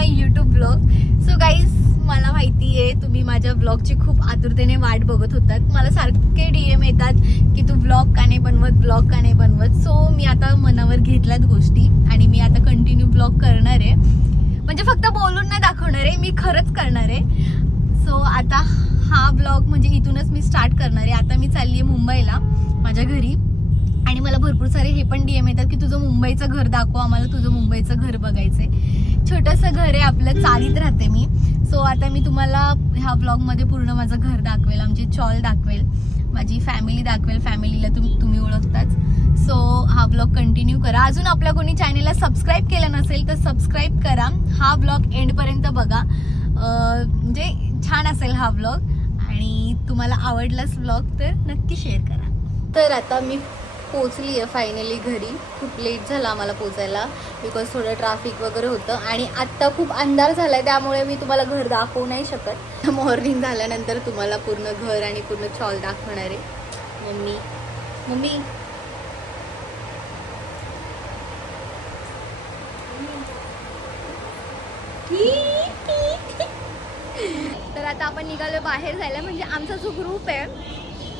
My YouTube blog so guys मला माहिती आहे तुम्ही माझ्या ब्लॉगची खूप आतुरतेने वाट बघत होतात. मला सारखे डी एम येतात की तू ब्लॉग का नाही बनवत ब्लॉग का नाही बनवत. सो मी आता मनावर घेतल्यात गोष्टी आणि मी आता कंटिन्यू ब्लॉग करणार आहे. म्हणजे फक्त बोलून नाही दाखवणार आहे मी खरंच करणार आहे. सो आता हा ब्लॉग म्हणजे इथूनच मी स्टार्ट करणार आहे. आता मी चालली आहे मुंबईला माझ्या घरी. आणि मला भरपूर सारे हे पण डी एम येतात की तुझं मुंबईचं घर दाखव आम्हाला तुझं मुंबईचं घर बघायचं आहे छोटंसं घर आहे आपलं चालीत राहते मी. सो आता मी तुम्हाला ह्या ब्लॉगमध्ये पूर्ण माझं घर दाखवेल आमची चॉल दाखवेल माझी फॅमिली दाखवेल फॅमिलीला तुम्ही तुम्ही ओळखताच. सो हा ब्लॉग कंटिन्यू करा. अजून आपल्या कोणी चॅनेलला सबस्क्राईब केलं नसेल तर सबस्क्राईब करा. हा ब्लॉग एंडपर्यंत बघा. म्हणजे छान असेल हा ब्लॉग आणि तुम्हाला आवडलाच ब्लॉग तर नक्की शेअर करा. तर आता मी पोचली आहे फायनली घरी. खूप लेट झाला आम्हाला पोचायला बिकॉज थोडं ट्रॅफिक वगैरे होतं आणि आत्ता खूप अंधार झाला आहे त्यामुळे मी तुम्हाला घर दाखवू नाही शकत. मॉर्निंग झाल्यानंतर तुम्हाला पूर्ण घर आणि पूर्ण चॉल दाखवणार आहे. Mummy mummy. तर आता आपण निघालो बाहेर जायला म्हणजे आमचा जो ग्रुप आहे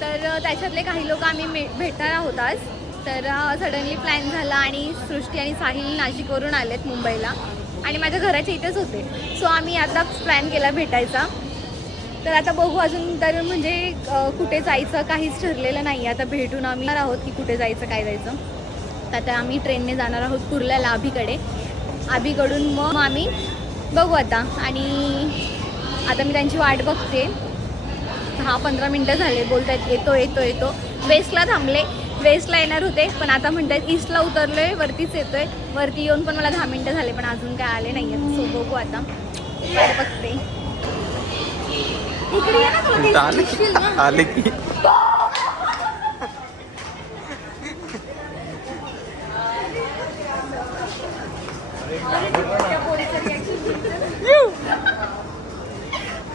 तर त्याच्यातले काही लोक आम्ही मे- भेटणार आहोत आज. तर सडनली प्लॅन झाला आणि सृष्टी आणि साहिल नाशिकवरून आलेत मुंबईला. आणि माझ्या घराच्या इथेच होते. सो आम्ही आता प्लॅन केला भेटायचा. तर आता बघू अजून तर म्हणजे कुठे जायचं काहीच ठरलेलं नाही. आता भेटून आम्ही आहोत की कुठे जायचं काय जायचं. तर आता आम्ही ट्रेनने जाणार आहोत कुर्ल्याला आभीकडे आभीकडून मग आम्ही बघू आता. आणि आता मी त्यांची वाट बघते. दहा पंधरा मिनटं झाले बोलतायत येतो येतो येतो. वेस्टला थांबले. वेस्टला येणार होते पण आता म्हणतायत ईस्टला उतरलोय वरतीच येतोय. वरती येऊन पण मला दहा मिनटं झाले पण अजून काय आले नाही आहेत सो बघू आता. बघते. इकडे ये ना तुला काही आले दिसशील ना. आले की.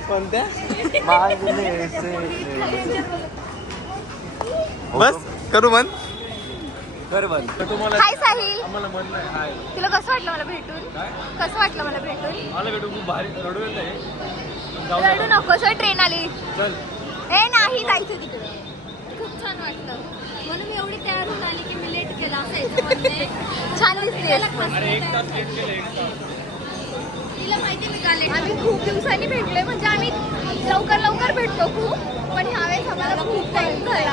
कोणत्या? बस करू बंद? कर बंद. तुम्हाला हाय साहिल. आम्हाला म्हटलंय हाय. तुला कसं वाटलं मला भेटून? कसं वाटलं मला भेटून? मला भेटू खूप भारी रडू येत आहे रडू नकोस हं, ट्रेन आली. चल. ए नाही जायचं तिकडे. खूप छान वाटलं. म्हणून मी एवढी तयार होऊन आली की मी लेट केला छान दिसतेस अरे एक तास लेट केलं एक तास तिला माहिती लेट आम्ही खूप दिवसांनी भेटलोय म्हणजे आम्ही लवकर लवकर भेटतो खूप पण ह्यावेळेस आम्हाला खूप टाइम झाला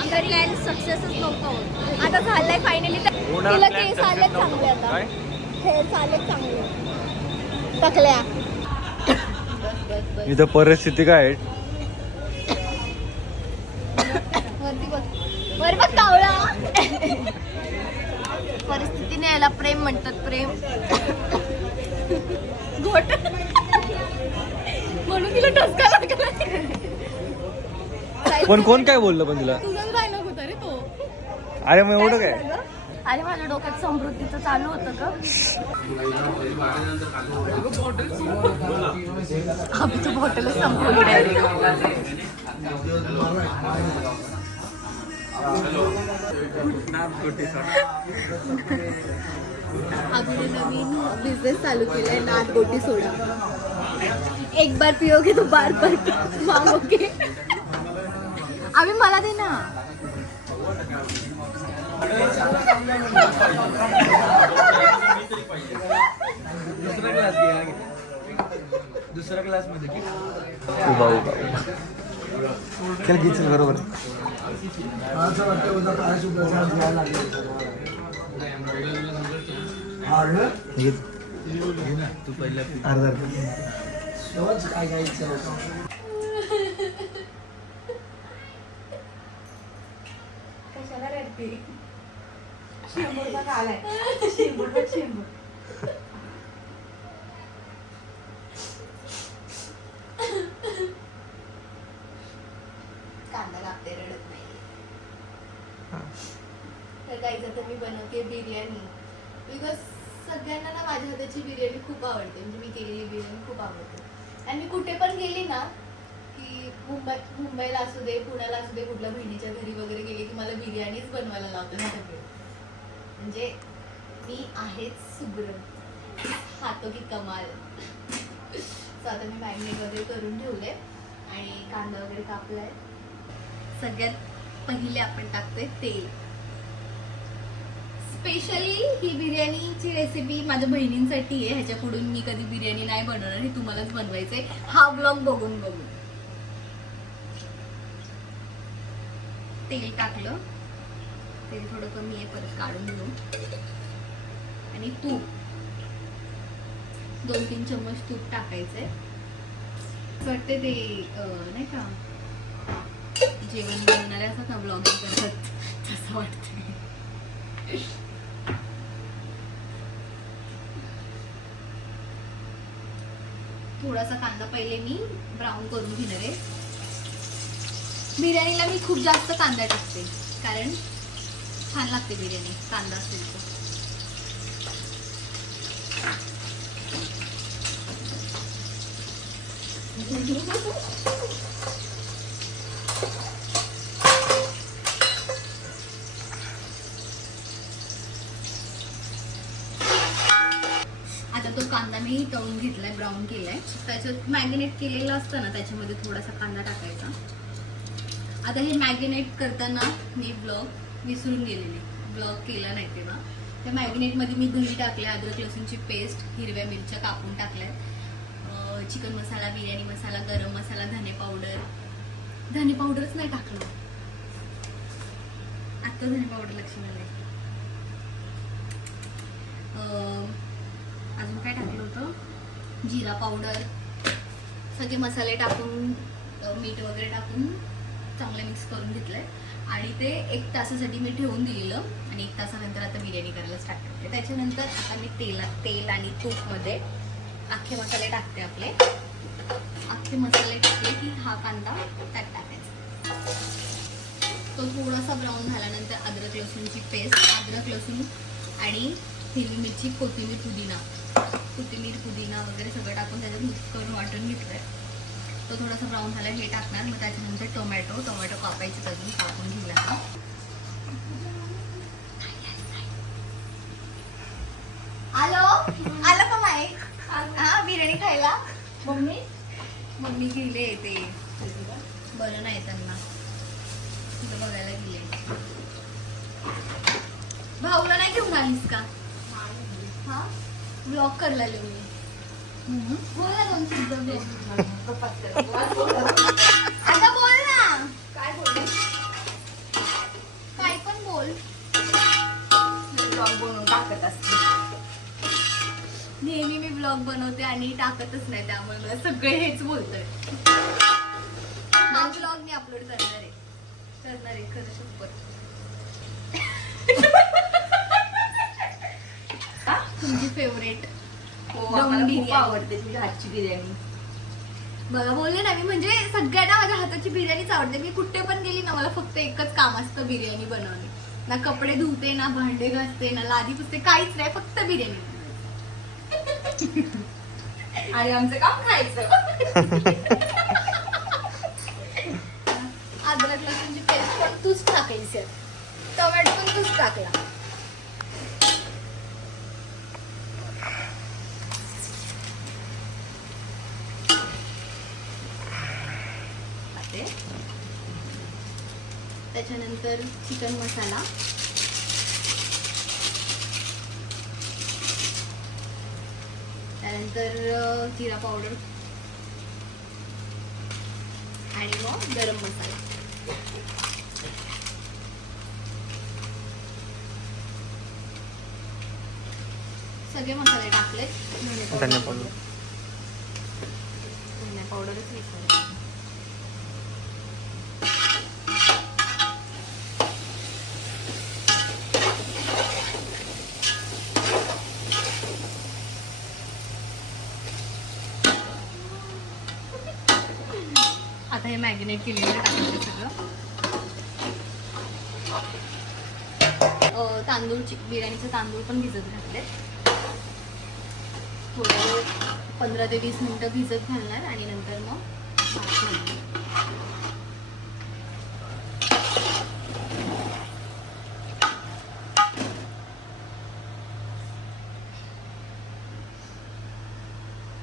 आमचा प्लॅन सक्सेसच नव्हता होत. आता झालंय फायनली तर तिला केस नव्हता. चांगले आता? केस आलेत चांगले. टकल्या. इथं परिस्थिती काय? वरती बघ. वर बघ कावळा. परिस्थितीने याला प्रेम म्हणतात प्रेम. घोट. म्हणून तिला ठसका लागला. पण कोण काय बोललं पण तुला? तुझाच डायलॉग होता रे तो. अरे मग एवढं काय? अरे माझ्या डोक्यात समृद्धीचं चालू होतं का आमचं बॉटल संपली. आम्ही नवीन बिझनेस चालू केलाय नाथ गोटी सोडा. एक बार पिओगे तो बार बार मागोगे आम्ही मला दे ना. दुसऱ्या क्लासमध्ये उभा उभा उभा. चल घे चल काय घे. तू पहिला अर्धा शेंबूर कापते रडत नाही तर काही तर मी बनवते बिर्याणी बिकॉज सगळ्यांना ना माझ्या हाताची बिर्याणी खूप आवडते म्हणजे मी केलेली बिर्याणी खूप आवडते आणि मी कुठे पण गेली ना की मुंबई मुंबईला असू दे पुण्याला असू दे कुठल्या बहिणीच्या घरी वगैरे गेले की मला बिर्याणीच बनवायला लावते ना सगळे. म्हणजे मी आहेच सुग्र. खातो की कमाल. सो आता मी मॅग्नेट वगैरे करून ठेवले आणि कांदा वगैरे कापलाय. सगळ्यात पहिले आपण टाकतोय तेल. स्पेशली ही बिर्याणीची रेसिपी माझ्या बहिणींसाठी आहे. ह्याच्याकडून मी कधी बिर्याणी नाही बनवणार हे तुम्हालाच बनवायचंय. हा ब्लॉग बघून बघून. तेल टाकलं. तेल थोडं कमी आहे परत काढून घेऊ. आणि तूप. दोन तीन चम्मच तूप टाकायचंय. वाटते ते नाही का? जेवण बनवणारे असतात ना ब्लॉगिंग करतात तसं वाटतं थोडासा कांदा पहिले मी ब्राऊन करून घेणार आहे. बिर्याणीला मी खूप जास्त कांदा टाकते. कारण छान लागते बिर्याणी कांदा असेल तर. आता तो कांदा मी तळून घेतलाय ब्राऊन केलाय. त्याच्यात मॅगिनेट केलेलं असतं ना त्याच्यामध्ये थोडासा कांदा टाकायचा. आता हे मॅगिनेट करताना मी ब्लॉग विसरून गेलेले. ब्लॉग केला नाही तेव्हा. त्या मॅगिनेटमध्ये मी दही टाकले अद्रक लसूणची पेस्ट हिरव्या मिरच्या कापून टाकल्या चिकन मसाला बिर्याणी मसाला गरम मसाला धने पावडर धने पावडरच नाही टाकलं. आत्ता धने पावडर लक्षात आलं अजून काय टाकलं होतं? जिरा पावडर सगळे मसाले टाकून मीठ वगैरे टाकून चांगलं मिक्स करून घेतलंय. आणि ते एक तासासाठी मी ठेवून दिलेलं. आणि एक तासानंतर आता बिर्याणी करायला स्टार्ट करते. त्याच्यानंतर आता मी तेला तेल आणि तूपमध्ये अख्खे मसाले टाकते आपले. अख्खे मसाले टाकले की हा कांदा त्यात टाकायचा. तो थोडासा ब्राऊन झाल्यानंतर अद्रक लसूणची पेस्ट अद्रक लसूण आणि हिरवी मिरची कोथिंबीर पुदिना. कोथिंबीर पुदिना वगैरे सगळं टाकून त्याच्यात मिक्स करून तो थोडासा ब्राऊन झाला हे टाकणार. मग त्याच्यानंतर टोमॅटो टोमॅटो कापायचे अजून कापून घेऊया. आलो? आलं का माय हा बिर्याणी खायला? मम्मी? मम्मी गेले ते बरं नाही त्यांना. तिथं बघायला गेले. भाऊला नाही घेऊन आलीस का? हा? ब्लॉग करायला आले मी आता बोल ना काय बोलले काय पण बोल ब्लॉग बनवून टाकत असते नेहमी मी ब्लॉग बनवते आणि टाकतच नाही त्यामुळे मला सगळे हेच बोलतोय. हा ब्लॉग मी अपलोड करणार आहे. करणार आहे खरं शपथ तुमची फेवरेट खूप बिर्याणी. आवडते तुझ्या हातची बिर्याणी मला बोलले ना मी म्हणजे सगळ्यांना माझ्या हाताची बिर्याणीच आवडते मी कुठे पण गेली ना मला फक्त एकच काम असतं बिर्याणी बनवणे ना कपडे धुते ना भांडे घासते ना लादी पुसते काहीच नाही फक्त बिर्याणी. आणि आमचं काम खायचं अद्रक लसूणची पेस्ट पण तूच टाकायची. टोमॅटो पण तूच टाकला टाकते. त्याच्यानंतर चिकन मसाला. त्यानंतर जिरा पावडर. आणि मग गरम मसाला. सगळे मसाले टाकले धने पावडर. धने पावडरच विसरले. आता हे मॅगिनेट केलेलं टाकायचं सगळं. तांदूळ बिर्याणीचे तांदूळ पण भिजत घातले थोडं पंधरा ते वीस मिनटं भिजत घालणार आणि नंतर मग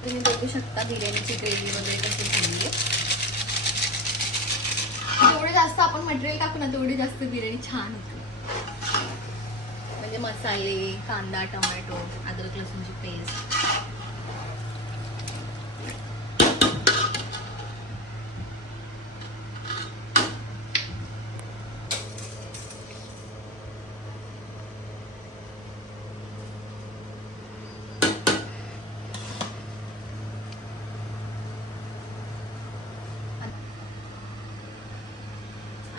तुम्ही बघू शकता बिर्याणीची ग्रेव्ही वगैरे कशी झाली आहे. जास्त आपण मटेरियल टाकू ना तेवढी जास्त बिर्याणी छान होते. म्हणजे मसाले कांदा टोमॅटो अद्रक लसूणची पेस्ट.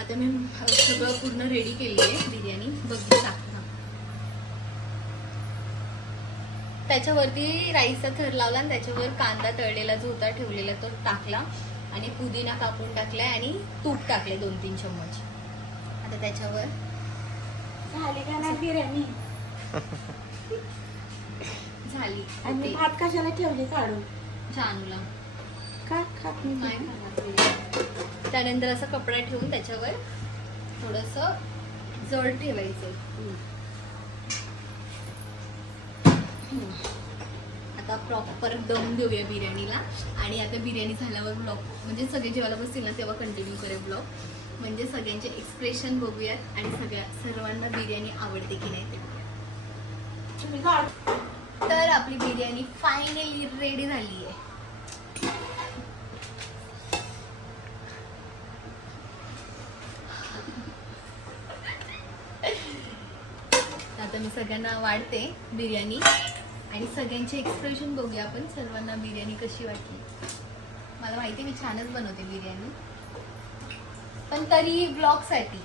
आता मी सगळं पूर्ण रेडी केली आहे बिर्याणी. बघू टाकणार त्याच्यावरती राईसचा थर लावला आणि त्याच्यावर कांदा तळलेला जो होता ठेवलेला तो टाकला. आणि पुदिना कापून टाकलाय आणि तूप टाकले दोन तीन चम्मच. आता त्याच्यावर झाली का नाही बिर्याणी. झाली. आणि. भात कशाला ठेवली काढून? जानूला. का? खात नाही नाही खाणार. त्यानंतर असा कपडा ठेवून त्याच्यावर थोडस जड ठेवायचं. आता प्रॉपर दम देऊया बिर्याणीला. आणि आता बिर्याणी झाल्यावर ब्लॉग म्हणजे सगळे जेवायला बसतील ना तेव्हा कंटिन्यू करूया ब्लॉग म्हणजे सगळ्यांचे एक्सप्रेशन बघूयात आणि सगळ्या सर्वांना बिर्याणी आवडते की नाही ते तर आपली बिर्याणी फायनली रेडी झाली आहे आता मी सगळ्यांना वाढते बिर्याणी. आणि सगळ्यांचे एक्सप्रेशन बघूया आपण सर्वांना बिर्याणी कशी वाटली. मला माहिती आहे मी छानच बनवते बिर्याणी. पण तरी ब्लॉगसाठी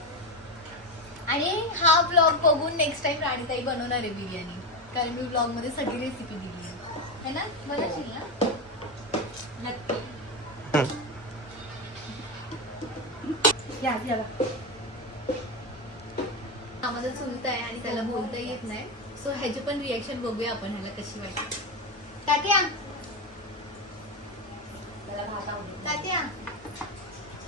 आणि हा ब्लॉग बघून नेक्स्ट टाइम राणीताई बनवणार आहे बिर्याणी. कारण मी ब्लॉगमध्ये सगळी रेसिपी दिली आहे. है ना? बनवशील ना नक्की. या. हा माझा चुलता आहे आणि त्याला बोलता येत नाही. सो ह्याची पण रिॲक्शन बघूया आपण ह्याला कशी वाटते. तात्या त्याला भात आवडत तात्या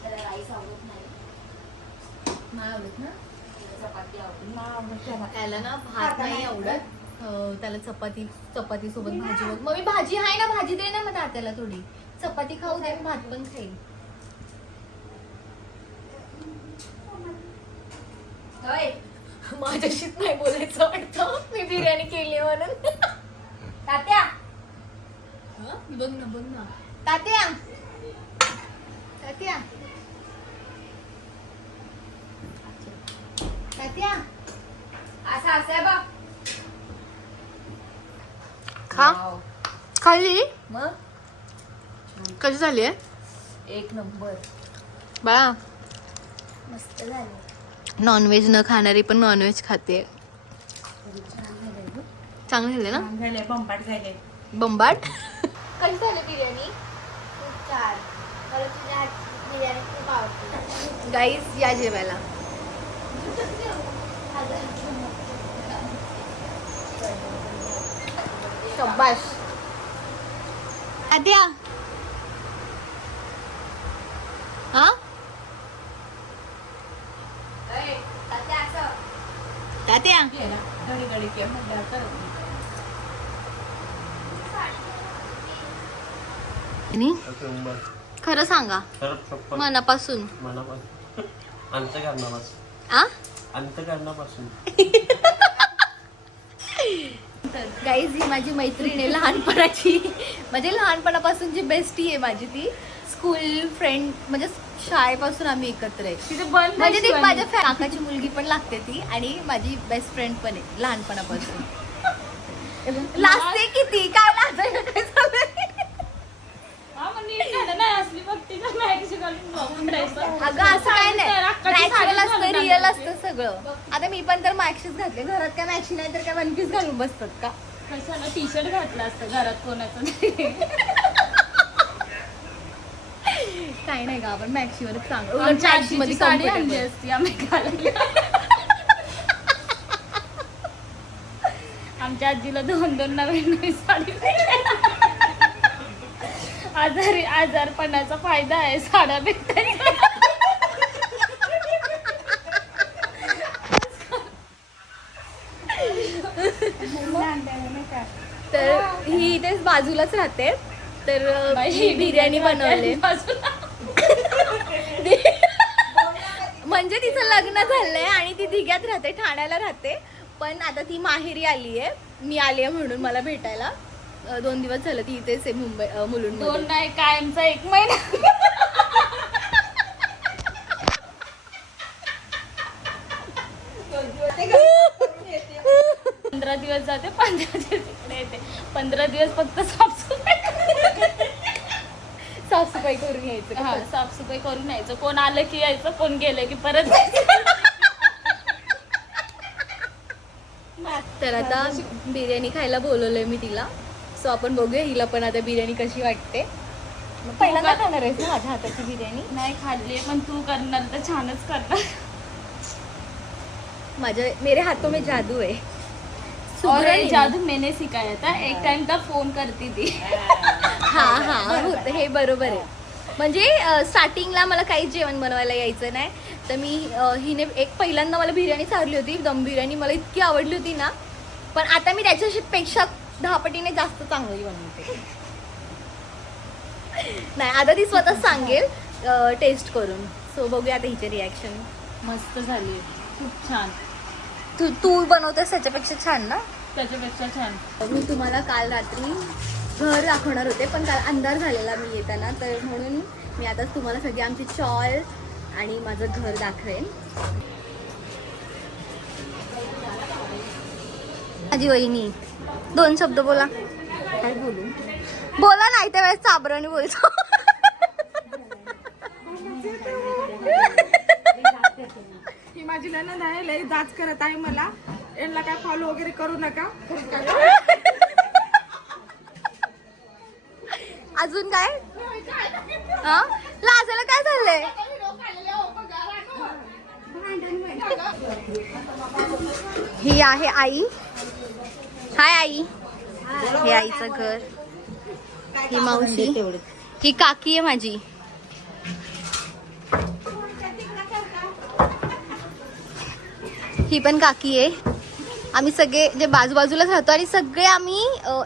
त्याला राईस आवडत नाही. मला आवडत ना? त्याला चपाती आवडत त्याला त्याला ना भात नाही आवडत. अं, त्याला चपाती चपाती सोबत भाजी बघ मग मी भाजी आहे ना? भाजी दे ना मग तात्याला थोडी. चपाती खाऊ दे भात पण खाईल. होय. माझ्याशीच नाही बोलायचं वाटतं. मी बिर्याणी केली म्हणून. तात्या. हं? बघ ना बघ ना. तात्या. तात्या. तात्या. असं खा. वाव. खाल्ली? मग? कशी झाली एक नंबर. बाळा. मस्त झालं. नॉनव्हेज न खाणारी पण नॉनव्हेज खाते. चांगले झाले ना? झाले बंपाट झाले बंबाट? कशी झाली बिर्याणी? गाईस या जेवायला. शब्बाश आद्या. हा? तात्या घडी घडी के म्हटलं तर आणि खरं सांगा मनापासून मनापासून अंतकरणापासून आ अंतकरणापासून गाईज ही माझी मैत्रीण आहे लहानपणाची म्हणजे लहानपणापासून जी बेस्टी आहे माझी ती स्कूल फ्रेंड म्हणजे शाळेपासून आम्ही एकत्र आहे. तिथे बंद म्हणजे ती माझ्या फॅ- काकाची मुलगी पण लागते ती आणि माझी बेस्ट फ्रेंड पण आहे लहानपणापासून. लाजते किती काय लाजायला काय झालंय? अगं असं काय नाही. नॅचरल असतं रिअल असतं सगळं. आता मी पण तर मॅक्सीच घातले. घरात काय मॅक्सी नाही तर काय वन पीस घालून बसतात का? कशाला? टी शर्ट घातलं असतं घरात कोणाचं नाही. काय नाही का आपण मॅक्सीवरच चांगलं आमच्या साडी आणली comfortable. असती आम्ही घालायला आमच्या आजीला दोन दोन नवीन नवीन साडी आजारी आजारपणाचा फायदा आहे साड्या भेटायचा तर ही इथेच बाजूलाच राहते. तर अं, मी बिर्याणी बनवले. बाजूला. म्हणजे तिचं लग्न झालंय आणि ती दिघ्यात राहते ठाण्याला राहते. पण आता ती माहेरी आली आहे. मी आली आहे म्हणून मला भेटायला. अं, दोन दिवस झालं ती इथेच आहे मुंबई मुलुंड दोन नाही कायमचा एक महिना. पंधरा दिवस जाते पंधरा दिवस इकडे येते. पंधरा दिवस फक्त साफसफाई साफसफाई करून यायचं हा? साफसफाई करून यायचं. कोण आलं की यायचं कोण गेलं की परत जायचं. तर आता बिर्याणी खायला बोलवलंय मी तिला. सो आपण बघूया हिला पण आता बिर्याणी कशी वाटते. पहिल्यांदा खाणार आहेस ना माझ्या हाताची बिर्याणी? नाही खाल्ली पण तू करणार तर छानच करणार. माझ्या मेरे हातों में जादू है और जादू मैंने सिखाया था. एक टाइम का फोन करती थी हा हा होत हे बरोबर आहे. म्हणजे स्टार्टिंगला मला काहीच जेवण बनवायला यायचं नाही. तर मी हिने एक पहिल्यांदा मला बिर्याणी चालली होती. दम बिर्याणी मला इतकी आवडली होती ना. पण आता मी त्याच्याशी पेक्षा दहा पटीने जास्त चांगली बनवते. नाही आता ती स्वतःच सांगेल टेस्ट करून. सो बघूया आता हिचे रिॲक्शन मस्त झाली. खूप छान. तू तू बनवतेस त्याच्यापेक्षा छान ना? त्याच्यापेक्षा छान. मी तुम्हाला काल रात्री घर दाखवणार होते पण काल अंधार झालेला मी येताना तर म्हणून मी आता तुम्हाला सगळी आमची चॉल आणि माझं घर दाखवेन. माझी वहिनी दोन शब्द बोला. काय बोलू? बोला नाही त्या वेळेस चाबराने बोलतो. ही माझी ननंद आहे लई जाच करत आहे मला. यांना काय फॉलो वगैरे करू नका. अजून काय? हा? लाजायला काय झालंय? ही आहे आई. हाय आई. हे आईचं घर. ही मावशी. ही काकी आहे माझी. ही पण काकी आहे. आम्ही सगळे जे बाजूबाजूलाच राहतो आणि सगळे आम्ही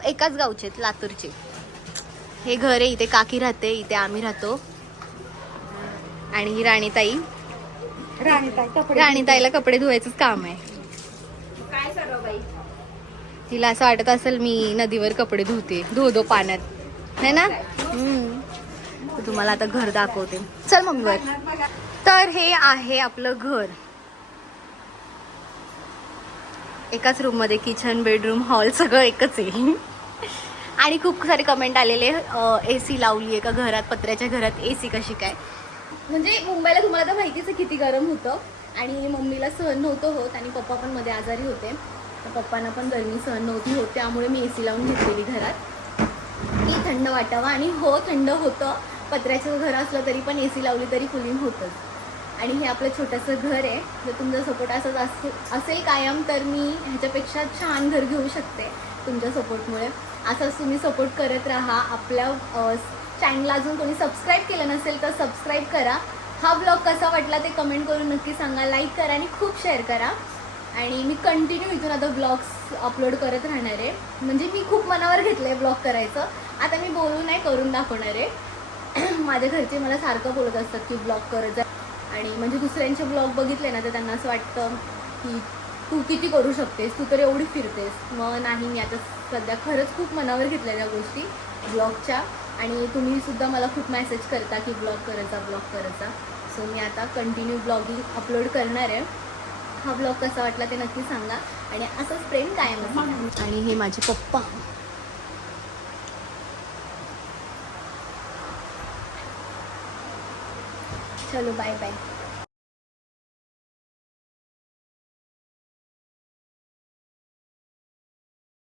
एकाच गावचे आहेत, लातूरचे. हे घर आहे इथे काकी राहते इथे आम्ही राहतो. आणि ही राणीताई. राणीताईला कपडे धुवायचंच काम आहे. तिला असं वाटत असेल मी नदीवर कपडे धुते धो धो पाण्यात. है ना? तुम्हाला आता घर दाखवते. चल मग वर. तर हे आहे आपलं घर. एकाच रूममध्ये किचन बेडरूम हॉल सगळं एकच आहे. आणि खूप सारे कमेंट आलेले ए सी लावली आहे का घरात पत्र्याच्या घरात ए सी कशी काय? म्हणजे मुंबईला तुम्हाला तर माहितीच आहे किती गरम होतं. आणि मम्मीला सहन नव्हतं होत आणि पप्पा पण मध्ये आजारी होते. तर पप्पांना पण गरमी सहन नव्हती होत त्यामुळे मी ए सी लावून घेतलेली घरात. की थंड वाटावं आणि हो थंड होतं. पत्र्याचं घर असलं तरी पण ए सी लावली तरी कुलिंग होतंच. आणि हे आपलं छोटंसं घर आहे. जर तुमचा सपोर्ट असंच असे असेल कायम तर मी ह्याच्यापेक्षा छान घर घेऊ शकते तुमच्या सपोर्टमुळे असंच तुम्ही सपोर्ट करत राहा. आपल्या चॅनलला अजून कोणी सबस्क्राईब केलं नसेल तर सबस्क्राईब करा. हा ब्लॉग कसा वाटला ते कमेंट करून नक्की सांगा. लाईक करा आणि खूप शेअर करा. आणि मी कंटिन्यू इथून आता ब्लॉग्स अपलोड करत राहणार आहे. म्हणजे मी खूप मनावर घेतलं आहे ब्लॉग करायचं. आता मी बोलू नाही करून दाखवणार आहे. माझ्या घरचे मला सारखं बोलत असतात की ब्लॉग करत जा. आणि म्हणजे दुसऱ्यांचे ब्लॉग बघितले ना तर त्यांना असं वाटतं की तू किती करू शकतेस? तू तर एवढी फिरतेस. मग नाही मी आता सध्या खरंच खूप मनावर घेतल्या त्या गोष्टी ब्लॉगच्या आणि तुम्ही सुद्धा मला खूप मेसेज करता की ब्लॉग करायचा ब्लॉग करायचा सो मी आता कंटिन्यू ब्लॉगिंग अपलोड करणार आहे. हा ब्लॉग कसा वाटला ते नक्की सांगा. आणि असंच प्रेम कायम आणि हे माझे पप्पा. चलो बाय बाय